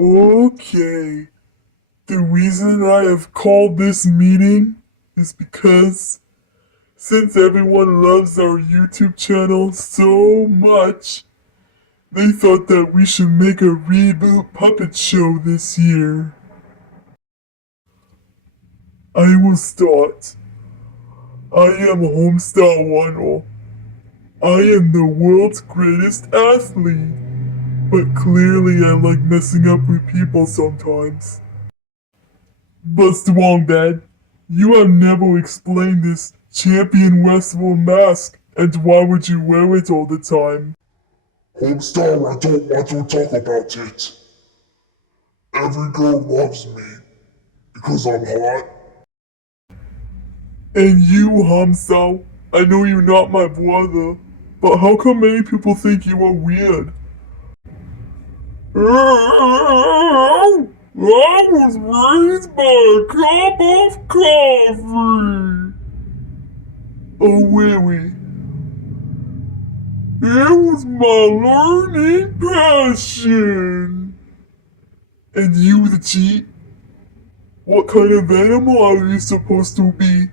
Okay. The reason I have called this meeting is because since everyone loves our YouTube channel so much, they thought that we should make a reboot puppet show this year. I will start. I am Homestar 10. I am the world's greatest athlete, but clearly I like messing up with people sometimes. But Dad, you have never explained this champion wrestler mask, and why would you wear it all the time? Homestar, I don't want to talk about it. Every girl loves me because I'm hot. And you, Hamsao, I know you're not my brother, but how come many people think you are weird? I was raised by a cup of coffee. Oh, really? It was my learning passion. And you, the cheat? What kind of animal are you supposed to be?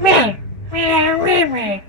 Me, me, me, me.